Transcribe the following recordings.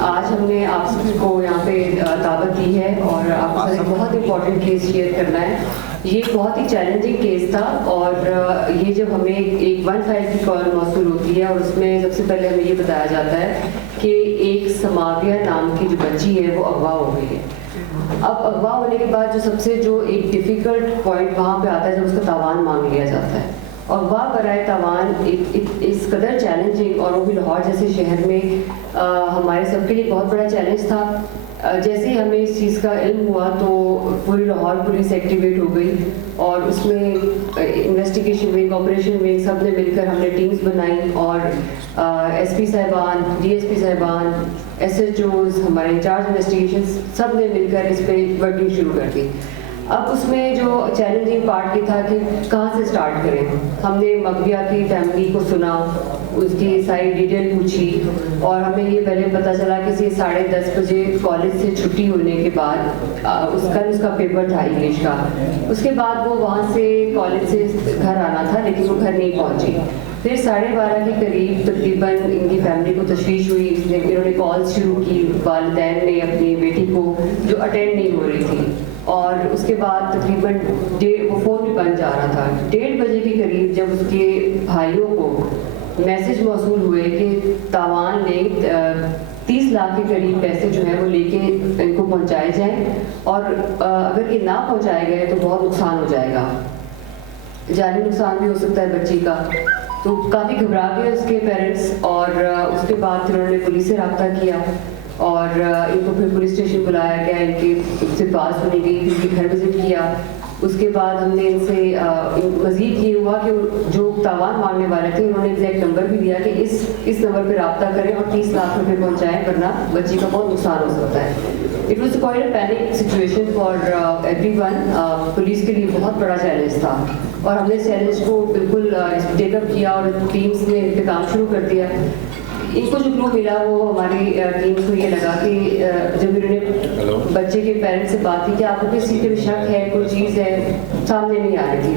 آج ہم نے آپ سب کو یہاں پہ دعوت دی ہے اور آپ کے ساتھ ایک بہت امپورٹنٹ کیس شیئر کرنا ہے. یہ ایک بہت ہی چیلنجنگ کیس تھا اور یہ جب ہمیں ایک 15 کی کال موصول ہوتی ہے اور اس میں سب سے پہلے ہمیں یہ بتایا جاتا ہے کہ ایک سماویہ نام کی جو بچی ہے وہ اغوا ہو گئی ہے. اب اغوا ہونے کے بعد جو ایک ڈیفیکلٹ پوائنٹ وہاں پہ آتا ہے جب اس کا تاوان مانگ لیا جاتا ہے. اغوا برائے تاوان اس قدر چیلنجنگ اور وہ بھی لاہور جیسے شہر میں ہمارے سب کے لیے بہت بڑا چیلنج تھا. جیسے ہی ہمیں اس چیز کا علم ہوا تو پوری لاہور پولیس ایکٹیویٹ ہو گئی اور اس میں انویسٹیگیشن ونگ آپریشن ونگ سب نے مل کر ہم نے ٹیمز بنائیں اور ایس پی صاحبان ڈی ایس پی صاحبان ایس ایچ اوز ہمارے انچارج انویسٹیگیشن سب نے مل کر اس پہ ورکنگ شروع کر دی. اب اس میں جو چیلنجنگ پارٹ یہ تھا کہ کہاں سے سٹارٹ کریں. ہم نے مغویہ کی فیملی کو سنا, اس کی ساری ڈیٹیل پوچھی اور ہمیں یہ پہلے پتہ چلا کہ 10:30 بجے کالج سے چھٹی ہونے کے بعد اس کا پیپر تھا انگلش کا. اس کے بعد وہ وہاں سے کالج سے گھر آنا تھا لیکن وہ گھر نہیں پہنچی. پھر 12:30 کے قریب تقریباً ان کی فیملی کو تشویش ہوئی. انہوں نے کالز شروع کی والدین نے اپنی بیٹی کو جو اٹینڈ نہیں ہو رہی تھی اور اس کے بعد تقریباً وہ فون بھی بند جا رہا تھا. 1:30 بجے کے قریب جب اس کے بھائیوں کو میسج موصول ہوئے کہ تاوان نے 30 لاکھ کے قریب پیسے جو ہیں وہ لے کے ان کو پہنچائے جائیں اور اگر یہ نہ پہنچائے گئے تو بہت نقصان ہو جائے گا, جانی نقصان بھی ہو سکتا ہے بچی کا. تو کافی گھبرا گئے اس کے پیرنٹس اور اس کے بعد پھر انہوں نے پولیس سے رابطہ کیا اور ان کو پھر پولیس اسٹیشن بلایا گیا. ان سے بات سنی گئی, ان کے گھر وزٹ کیا. اس کے بعد ہم نے ان سے مزید یہ ہوا کہ جو تاوان مانگنے والے تھے انہوں نے ایگزیکٹ نمبر بھی دیا کہ اس نمبر پہ رابطہ کریں اور 30 لاکھ روپے پہنچائیں ورنہ بچی کا بہت نقصان ہو سکتا ہے. It was quite a panic situation for every one. Police کے لیے بہت بڑا چیلنج تھا اور ہم نے اس چیلنج کو بالکل ٹیک اپ کیا اور ٹیمس نے ان پہ کام شروع کر دیا. ان کو جو کلو ملا وہ ہماری ٹیمس کو یہ لگا کہ جب انہوں نے بچے کے پیرنٹس سے بات کی کہ آپ کو کسی کے شک ہے, کوئی چیز ہے, سامنے نہیں آ رہی تھی.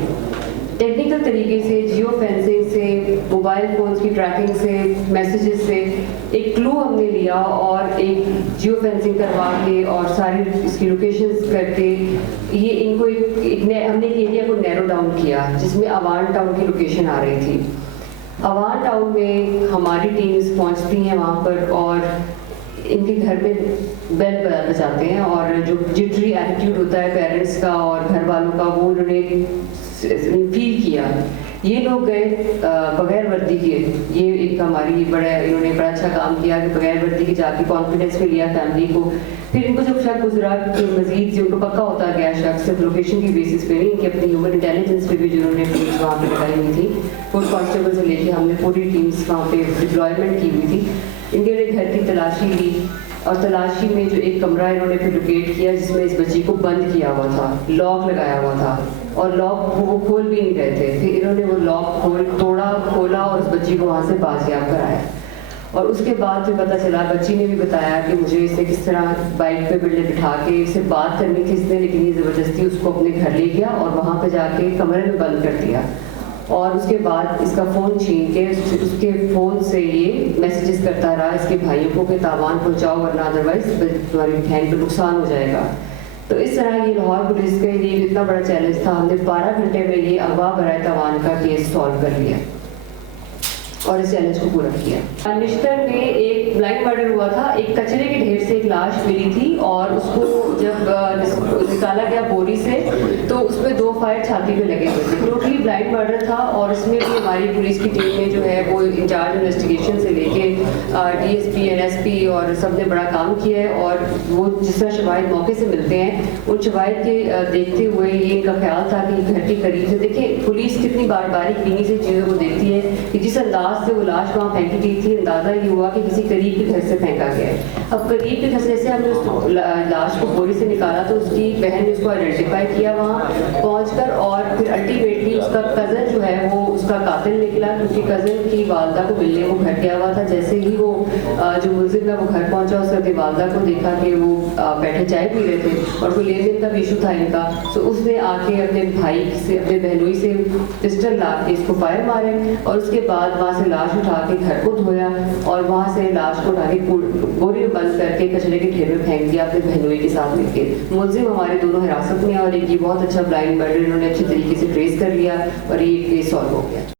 ٹیکنیکل طریقے سے جیو فینسنگ سے, موبائل فونس کی ٹریکنگ سے, میسیجز سے ایک کلو ہم نے لیا اور ایک جیو فینسنگ کروا کے اور ساری اس کی لوکیشنز کر کے یہ ان کو ہم نے ایک ایریا کو نیرو ڈاؤن کیا جس میں اوان ٹاؤن کی لوکیشن آ رہی تھی. اوان ٹاؤن میں ہماری ٹیمز پہنچتی ہیں وہاں پر اور ان کے گھر میں بیل بجاتے ہیں اور جو جٹری ایٹیٹیوڈ ہوتا ہے پیرنٹس کا اور گھر والوں کا وہ انہوں نے فیل کیا. یہ لوگ گئے بغیر وردی کے. یہ ایک ہماری انہوں نے بڑا اچھا کام کیا کہ بغیر وردی کے جا کے کانفیڈنس میں لیا فیملی کو. پھر ان کو جب شک گزرا کہ مزید جو ان کو پکا ہوتا گیا شک صرف لوکیشن کی بیسس پہ نہیں, ان کی اپنی ہیومن انٹیلیجنس پہ بھی جو انہوں نے پولیس وہاں پہ لگائی ہوئی تھی, فوڈ کانسٹیبل سے لے کے ہم نے پوری ٹیمس وہاں پہ ڈپلائمنٹ کی ہوئی تھی. انڈیا نے گھر کی تلاشی لی اور تلاشی میں جو ایک کمرہ انہوں نے پھر لوکیٹ کیا جس میں اس بچی کو بند کیا ہوا تھا, لاک لگایا ہوا تھا اور لاک وہ کھول بھی نہیں رہے تھے. پھر انہوں نے وہ لاک توڑا, کھولا اور اس بچی کو وہاں سے بازیاب کرایا. اور اس کے بعد پھر پتہ چلا, بچی نے بھی بتایا کہ مجھے اسے کس طرح بائک پہ بٹھا کے اس سے بات کرنی تھی اس نے, لیکن یہ زبردستی اس کو اپنے گھر لے گیا اور وہاں پہ جا کے کمرے میں بند کر دیا. اور اس کے بعد اس کا فون چھین کے اس کے فون سے یہ میسیجز کرتا رہا اس کے بھائیوں کو کہ تاوان پہنچاؤ ورنہ ادروائز تمہاری بہن کو نقصان ہو جائے گا. تو اس طرح یہ لاہور پولیس کے لیے اتنا بڑا چیلنج تھا. ہم نے 12 گھنٹے میں یہ اغوا برائے تاوان کا کیس سالو کر لیا اور اس چیلنج کو پورا کیا. نشتر میں ایک بلائنڈ مرڈر ہوا تھا. ایک کچرے کے ڈھیر سے ایک لاش ملی تھی اور اس کو جب نکالا گیا بوری سے تو اس میں 2 فائر چھاتی پہ لگے ہوئے تھے. ٹوٹلی بلائنڈ مرڈر تھا اور اس میں بھی ہماری پولیس کی ٹیم نے جو ہے وہ انچارج انویسٹیگیشن سے لے کے D S P, N S P اور سب نے بڑا کام کیا ہے. اور وہ جس طرح شواہد موقع سے ملتے ہیں ان شواہد کے دیکھتے ہوئے یہ ان کا خیال تھا کہ گھر کے قریب سے دیکھیں پولیس کتنی باریک بینی سے چیزوں کو دیکھتی ہے کہ جس انداز سے وہ لاش وہاں پھینکی گئی تھی اندازہ یہ ہوا کہ کسی قریب کے گھر سے پھینکا گیا ہے. اب قریب کے گھر سے ہم نے اس لاش کو بوری سے نکالا تو اس کی بہن نے اس کو آئیڈینٹیفائی کیا وہاں پہنچ کر اور پھر الٹیمیٹلی اس کا کزن جو ہے وہ اس کا قاتل نکلا کیونکہ کزن کی والدہ کو ملنے وہ گھر گیا ہوا تھا. جیسے ہی وہ جو ملزم ہے وہ گھر پہنچا, اس نے والدہ کو دیکھا کہ وہ بیٹھے چائے پی رہے تھے اور کوئی لین دین کا بھی ایشو تھا ان کا. تو اس نے آ کے اپنے بھائی سے, اپنے بہنوئی سے پسٹل لا کے اس کو فائر مارے اور اس کے بعد وہاں سے لاش اٹھا کے گھر کو دھویا اور وہاں سے لاش کو اٹھا کے گوری میں بند کر کے کچرے کے ڈھیر میں پھینک دیا اپنے بہنوئی کے ساتھ مل کے. ملزم ہمارے دونوں حراست میں, اور ایک یہ بہت اچھا بلائنڈ مرڈر انہوں نے اچھے طریقے سے ٹریس کر لیا اور یہ کیس سالو ہو گیا.